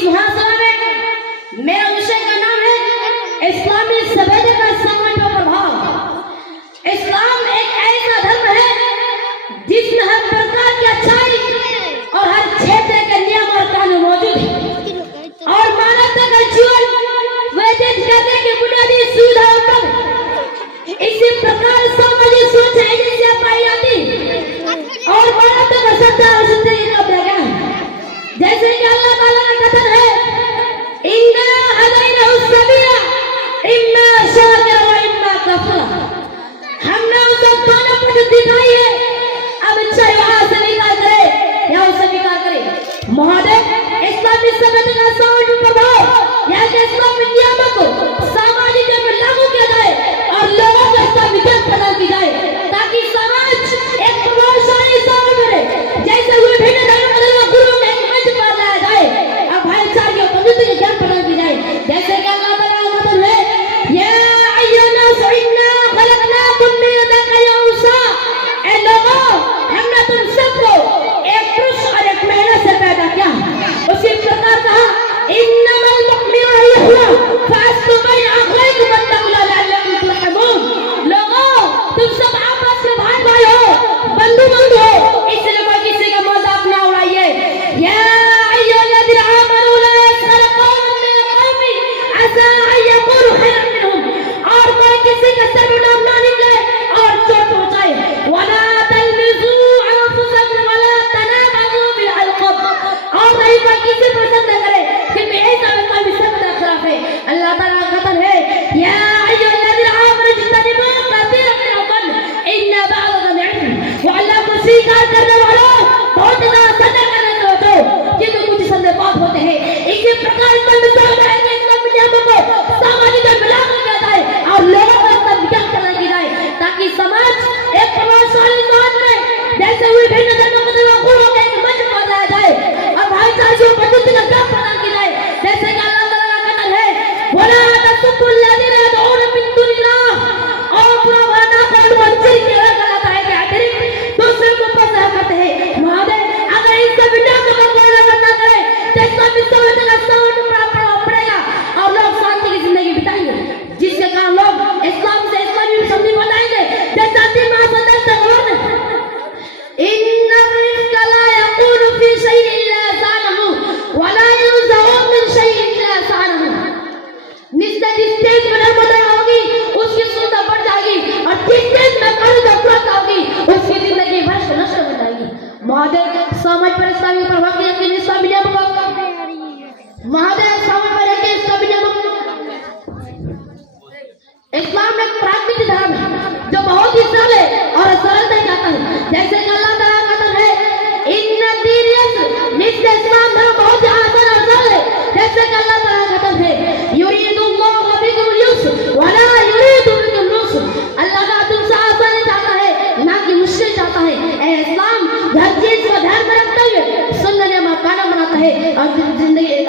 इस महासभा में मेरा विषय का नाम है इस्लामी सभ्यता का सामान्य प्रभाव। इस्लाम एक ऐसा धर्म है जिसमें हर प्रकार की अच्छाई और हर क्षेत्र के नियम और कानून मौजूद है और मानवता का जीवन व्यतीत करने की बुनियादी सुविधा उपलब्ध। इसी प्रकार सामाजिक सोच है जिससे पाई जाती और मानवता का सत्ता और जिंदगी का प्रज्ञा जैसे कि अल्लाह ताला का कथन है इन्ना हदैनाहु सबीला इम्मा शाकिरा व इम्मा कफूरा। हमने उसे दोनों पथ दिखाई है, अब चाहे वहां से निकाल करे या उसे स्वीकार करे। महोदय इस्लामी सभ्यता का सामाजिक प्रभाव यह कि इस्लामी नियमों को सामाजिक जीवन में लागू किया जाए और लोगों को इस्लामी ज्ञान प्रदान की जाए ताकि समाज एक प्रभावशाली समाज बने। जैसे विभिन्न धर्मों के गुरुओं के मंच पर लाया जाए और भाईचारे और बंधुत्व के ज्ञान प्रदान की जाए। जैसे कि अल्लाह ताला का कथन है या अय्युहन्नास इन्ना खलकनाकुम मिन ज़करिन व उन्सा। ऐ लोगों हमने तुम सबको एक पुरुष और एक महिला से पैदा किया। उसी प्रकार कहा इन्नमल मुमिनूना इख्वा फास्लू बैन अखवैकुम वत्तक़ुल्लाह लअल्लकुम तुरहमून। लोगों तुम सब आपस में भाई भाई हो, बंधु बंधु हो, इसलिए कोई किसी का मजाक ना उड़ाइए। या अय्युहल्लज़ीना आमनू ला यस्खर कौमुम मिन कौमिन असा अन यकूनू खैरन मिनहुम। और कोई किसी का सर्वनाम ना निकले और चोट पहुंचाए। वला तलमिजू अनफुसकुम वला तनाबजू बिल अलक़ब। और नहीं कोई किसी पर संदेह करे कि मेरे सामने कोई सबका खिलाफ है। अल्लाह ताला का कथन है या अय्युहल्लज़ीना आमनू इज्तनिबू कसीरन मिन अज़्ज़न्न इन्न बअद अज़्ज़न्न। वो अल्लाह को स्वीकार करने वालों बहुत ज्यादा संदेह करने से बचो क्योंकि कुछ संदेह पाप होते हैं। इसी प्रकार इस्लामी नियमों को सामाजिक जीवन में लागू किया जाए और लोगों को इस्लामी ज्ञान प्रदान की जाए ताकि समाज एक प्रभावशाली समाज में जैसे विभिन्न धर्मों के गुरुओं के एक मंच पर लाया जाए और भाईचारे और बंधुत्व का ज्ञान प्रदान की जाए। जैसे कि अल्लाह ताला का कथन है वला तसुब्बुल्लज़ीना यदऊना मिन दुनिल्लाह। और पुराना कानून वंचित किया गलत है कि अतिरिक्त दूसरे को पसंद करते हैं। महोदय अगर इन सभी नियमों का पालन न करें तो इस्लामी सभ्यता का सामान्य प्रभाव पड़ेगा और लोग शांति की जिंदगी बिताएंगे जिसके कारण लोग इस्लाम से इस्लामी संधि बनाएंगे। जैसा कि महासंदेश से बोलते हैं इन्ना रिज़्क़ ला यकूनु फी शैइन इल्ला ज़ानहु वला युज़अु मिन शैइन इल्ला ज़ानहु। निश्चय जिस देश में नर्मदा होगी उसकी सुंदरता बढ़ जाएगी और जिस देश में कानून का प्रथा होगी उसकी जिंदगी भ्रष्ट नष्ट हो जाएगी। महोदय समाज पर इस्लामी प्रभाव के यकीन इस्लामी नियम को महोदय समाज पर यकीन इस्लामी नियम इस्लाम एक प्राकृतिक धर्म है जो बहुत ही सरल है और सरलता चाहता है। जैसे कि अल्लाह ताला का कथन है इन्ना दीन यस्र। निश्चय इस्लाम धर्म बहुत ही आसान और सरल है। जैसे कि अल्लाह ताला का कथन है युरीदुल्लाहु बिकुमुल युस्र वला युरीदु बिकुमुल उस्र। अल्लाह का तुमसे आसानी चाहता है ना कि मुश्किल चाहता है। ऐ इस्लाम हर चीज को ध्यान में रखते हुए सुन्नत का कानून बनाता है और जिंदगी एक